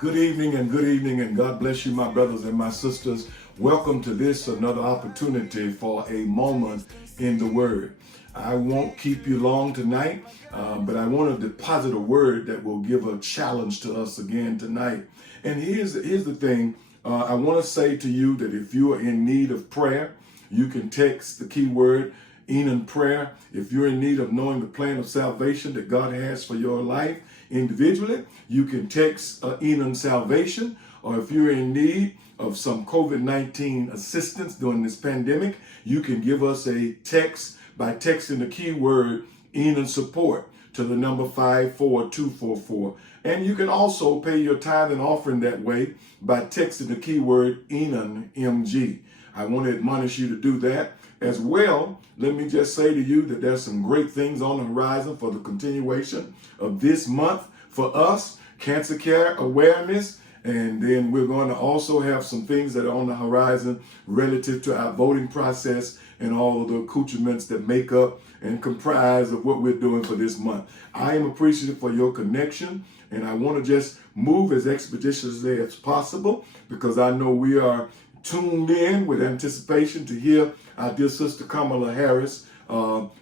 Good evening and God bless you, my brothers and my sisters. Welcome to this another opportunity for a moment in the Word. I won't keep you long tonight, but I want to deposit a word that will give a challenge to us again tonight. And here's the thing. I want to say to you that if you are in need of prayer, you can text the keyword Enon prayer. If you're in need of knowing the plan of salvation that God has for your life individually, you can text Enon salvation. Or if you're in need of some COVID-19 assistance during this pandemic, you can give us a text by texting the keyword Enon support to the number 54244. And you can also pay your tithe and offering that way by texting the keyword Enon MG. I want to admonish you to do that. As well, let me just say to you that there's some great things on the horizon for the continuation of this month for us, cancer care awareness, and then we're going to also have some things that are on the horizon relative to our voting process and all of the accoutrements that make up and comprise of what we're doing for this month. I am appreciative for your connection, and I want to just move as expeditiously as possible because I know we are tuned in with anticipation to hear our dear sister Kamala Harris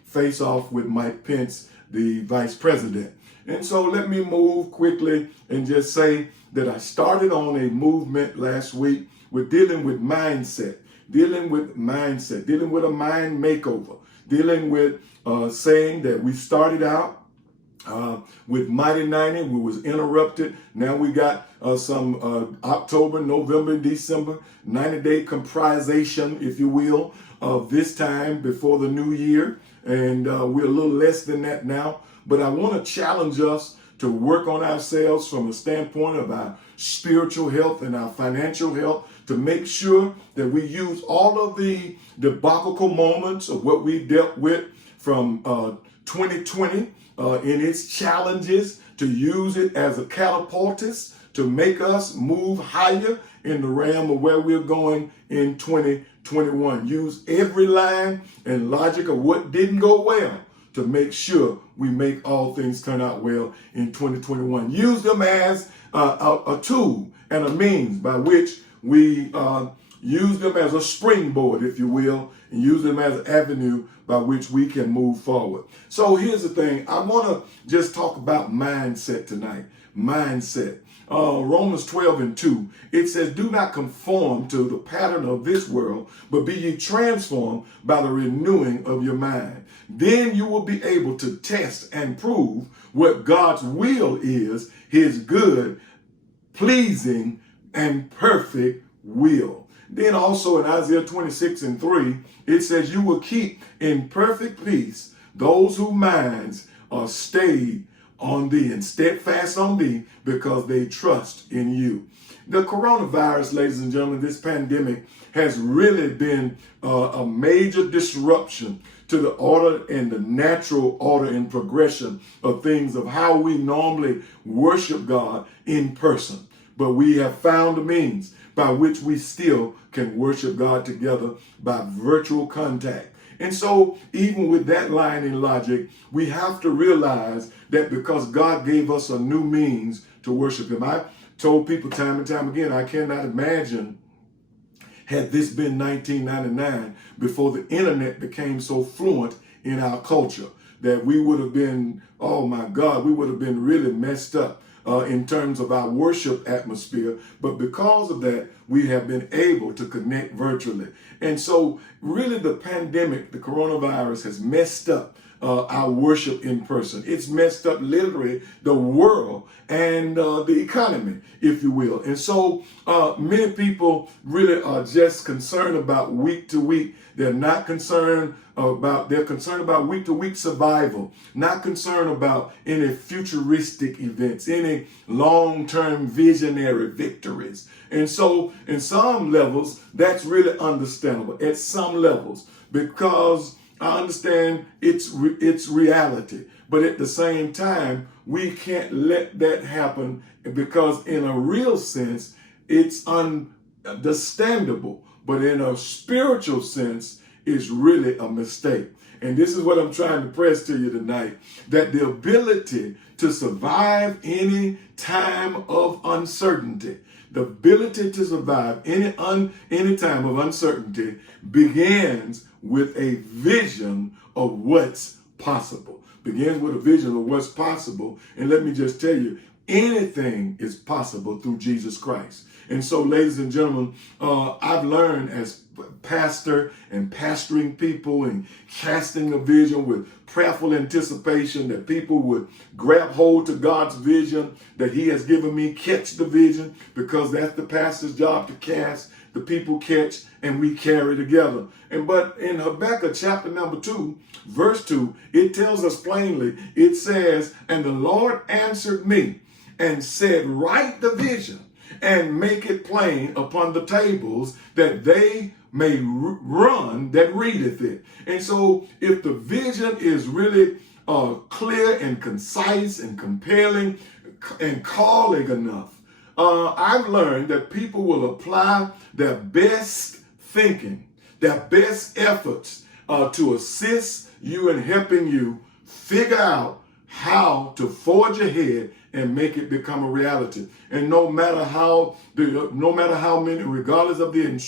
face off with Mike Pence, the vice president. And so let me move quickly and just say that I started on a movement last week with dealing with mindset, dealing with a mind makeover, dealing with saying that we started out with Mighty 90, we was interrupted. Now we got some October, November, December, 90-day comprisation, if you will, of this time before the new year. And we're a little less than that now. But I want to challenge us to work on ourselves from a standpoint of our spiritual health and our financial health to make sure that we use all of the debacle moments of what we dealt with from 2020 in its challenges, to use it as a catapultist to make us move higher in the realm of where we're going in 2021. Use every line and logic of what didn't go well to make sure we make all things turn out well in 2021. Use them as a tool and a means by which we use them as a springboard, if you will, and use them as an avenue by which we can move forward. So here's the thing. I want to just talk about mindset tonight. Mindset. Romans 12:2, it says, do not conform to the pattern of this world, but be ye transformed by the renewing of your mind. Then you will be able to test and prove what God's will is, his good, pleasing, and perfect will. Then also in Isaiah 26:3, it says, you will keep in perfect peace those whose minds are stayed on thee and steadfast on thee because they trust in you. The coronavirus, ladies and gentlemen, this pandemic has really been a major disruption to the order and the natural order and progression of things of how we normally worship God in person. But we have found a means by which we still can worship God together by virtual contact. And so even with that line in logic, we have to realize that because God gave us a new means to worship him. I told people time and time again, I cannot imagine had this been 1999 before the internet became so fluent in our culture that we would have been, oh my God, we would have been really messed up in terms of our worship atmosphere. But because of that, we have been able to connect virtually. And so really the pandemic, the coronavirus, has messed up our worship in person. It's messed up literally the world and the economy, if you will. And so many people really are just concerned about week to week. They're not concerned they're concerned about week to week survival, not concerned about any futuristic events, any long-term visionary victories. And so in some levels, that's really understandable at some levels, because I understand it's reality. But at the same time, we can't let that happen because in a real sense, it's understandable. But in a spiritual sense, is really a mistake. And this is what I'm trying to press to you tonight, that the ability to survive any time of uncertainty, the ability to survive any time of uncertainty begins with a vision of what's possible. Begins with a vision of what's possible. And let me just tell you, anything is possible through Jesus Christ. And so, ladies and gentlemen, I've learned as pastor and pastoring people and casting a vision with prayerful anticipation that people would grab hold to God's vision that he has given me, catch the vision, because that's the pastor's job, to cast, the people catch, and we carry together. But in Habakkuk chapter number 2, verse 2, it tells us plainly, it says, "And the Lord answered me and said, write the vision and make it plain upon the tables, that they may run that readeth it." And so if the vision is really clear and concise and compelling and calling enough, I've learned that people will apply their best thinking, their best efforts to assist you in helping you figure out how to forge ahead and make it become a reality. And no matter how many, regardless of the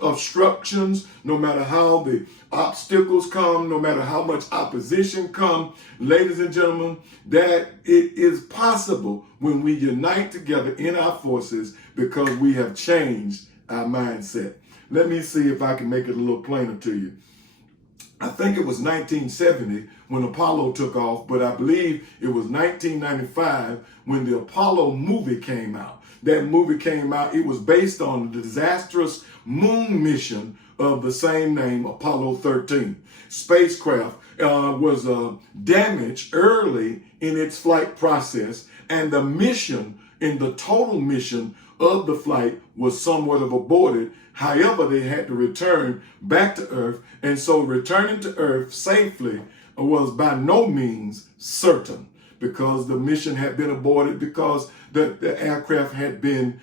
obstructions, no matter how the obstacles come, no matter how much opposition come, ladies and gentlemen, that it is possible when we unite together in our forces, because we have changed our mindset. Let me see if I can make it a little plainer to you. I think it was 1970 when Apollo took off, but I believe it was 1995 when the Apollo movie came out. That movie came out, it was based on the disastrous moon mission of the same name, Apollo 13. Spacecraft was damaged early in its flight process, and the mission, in the total mission of the flight, was somewhat of aborted. However, they had to return back to Earth, and so returning to Earth safely was by no means certain, because the mission had been aborted, because the aircraft had been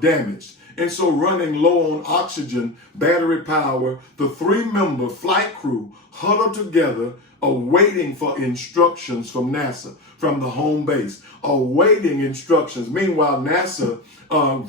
damaged. And so, running low on oxygen, battery power, the 3-member flight crew huddled together, awaiting for instructions from NASA, from the home base, awaiting instructions. Meanwhile, NASA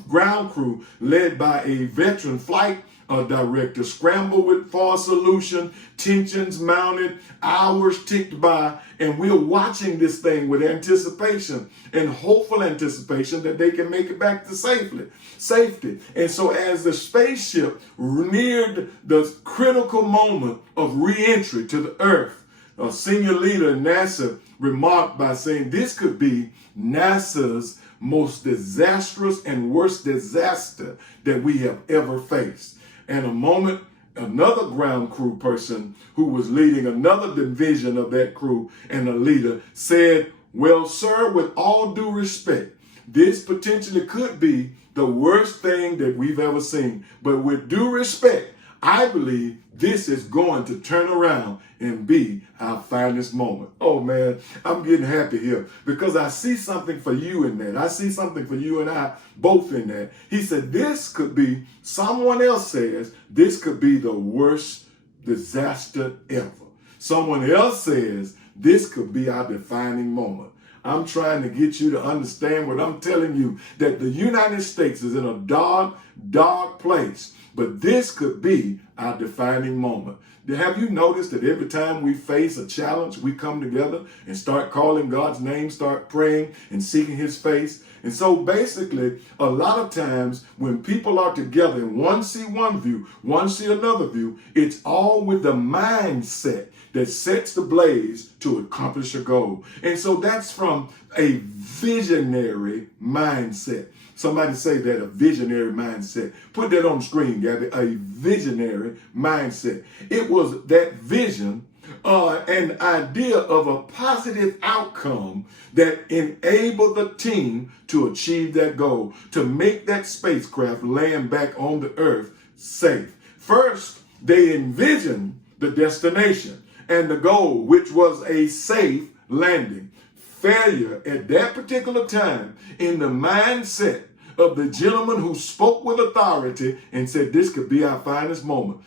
ground crew, led by a veteran flight director, scrambled for a solution, tensions mounted, hours ticked by, and we're watching this thing with anticipation and hopeful anticipation that they can make it back to safety. And so as the spaceship neared the critical moment of re-entry to the Earth, a senior leader in NASA remarked by saying, "This could be NASA's most disastrous and worst disaster that we have ever faced." And another ground crew person who was leading another division of that crew and a leader said, "Well, sir, with all due respect, this potentially could be the worst thing that we've ever seen. But with due respect, I believe this is going to turn around and be our finest moment." Oh man, I'm getting happy here, because I see something for you in that. I see something for you and I both in that. He said, this could be, someone else says, this could be the worst disaster ever. Someone else says, this could be our defining moment. I'm trying to get you to understand what I'm telling you, that the United States is in a dark, dark place. But this could be our defining moment. Have you noticed that every time we face a challenge, we come together and start calling God's name, start praying and seeking his face? And so basically, a lot of times when people are together and one see one view, one see another view, it's all with the mindset that sets the blaze to accomplish a goal. And so that's from a visionary mindset. Somebody say that, a visionary mindset. Put that on the screen, Gabby, a visionary mindset. It was that vision, an idea of a positive outcome that enabled the team to achieve that goal, to make that spacecraft land back on the Earth safe. First, they envisioned the destination and the goal, which was a safe landing. Failure at that particular time, in the mindset of the gentleman who spoke with authority and said this could be our finest moment,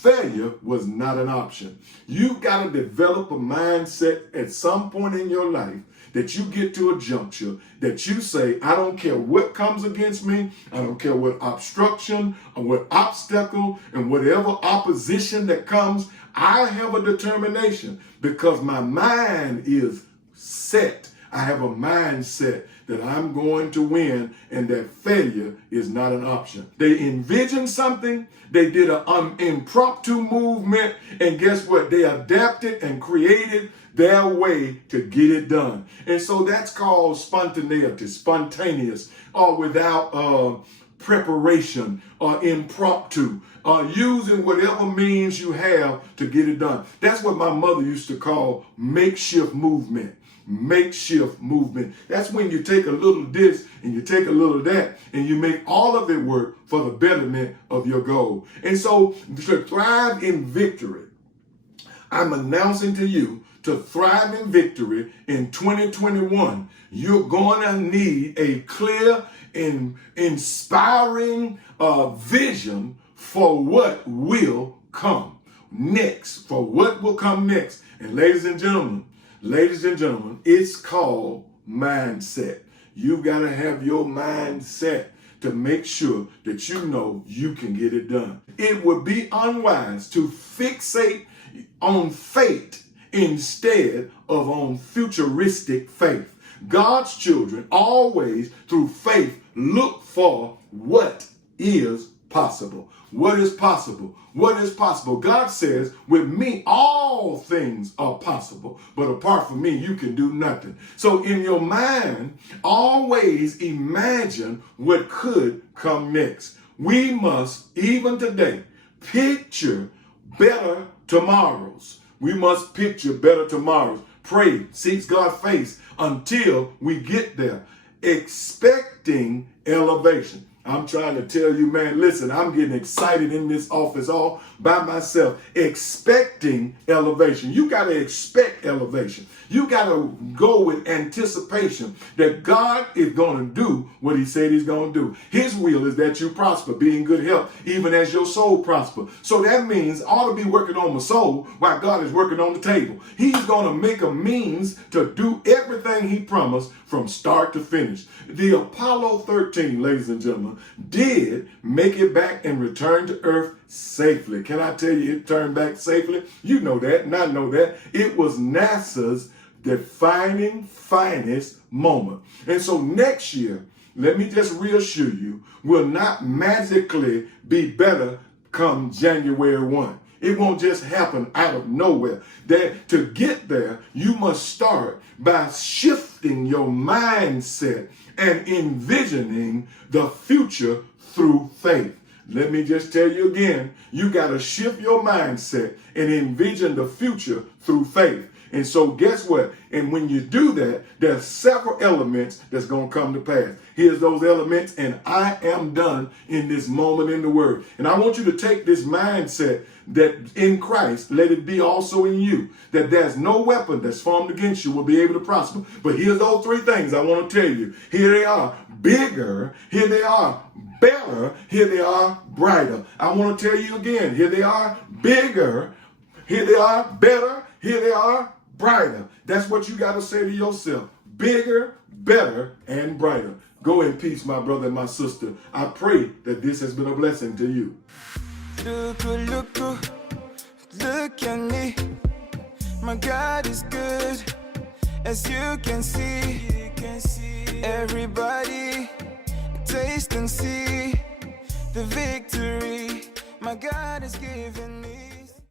failure was not an option. You've got to develop a mindset at some point in your life that you get to a juncture that you say, I don't care what comes against me. I don't care what obstruction or what obstacle and whatever opposition that comes. I have a determination because my mind is set. I have a mindset that I'm going to win and that failure is not an option. They envisioned something, they did an impromptu movement, and guess what? They adapted and created their way to get it done. And so that's called spontaneity, spontaneous, or without preparation or impromptu, using whatever means you have to get it done. That's what my mother used to call makeshift movement. Makeshift movement. That's when you take a little of this and you take a little of that and you make all of it work for the betterment of your goal. And so to thrive in victory, I'm announcing to you, to thrive in victory in 2021, you're going to need a clear and inspiring vision for what will come next, for what will come next. And ladies and gentlemen, it's called mindset. You've got to have your mindset to make sure that you know you can get it done. It would be unwise to fixate on fate instead of on futuristic faith. God's children always, through faith, look for what is possible. What is possible? What is possible? God says, with me, all things are possible, but apart from me, you can do nothing. So in your mind, always imagine what could come next. We must, even today, picture better tomorrows. We must picture better tomorrows. Pray, seek God's face until we get there, expecting elevation. I'm trying to tell you, man, listen, I'm getting excited in this office all by myself, expecting elevation. You got to expect elevation. You got to go with anticipation that God is going to do what he said he's going to do. His will is that you prosper, be in good health, even as your soul prosper. So that means I ought to be working on my soul while God is working on the table. He's going to make a means to do everything he promised from start to finish. The Apollo 13, ladies and gentlemen, did make it back and return to Earth safely. Can I tell you it turned back safely? You know that, and I know that. It was NASA's defining finest moment. And so next year, let me just reassure you, will not magically be better come January 1. It won't just happen out of nowhere. That to get there, you must start by shifting your mindset and envisioning the future through faith. Let me just tell you again, you got to shift your mindset and envision the future through faith. And so guess what? And when you do that, there's several elements that's going to come to pass. Here's those elements, and I am done in this moment in the word. And I want you to take this mindset that in Christ, let it be also in you, that there's no weapon that's formed against you will be able to prosper. But here's those three things I want to tell you. Here they are, bigger. Here they are, better. Here they are, brighter. I want to tell you again, here they are, bigger. Here they are, better. Here they are, brighter. That's what you got to say to yourself. Bigger, better, and brighter. Go in peace, my brother and my sister. I pray that this has been a blessing to you. Look at me. My God is good, as you can see. Everybody, taste and see the victory my God has given me.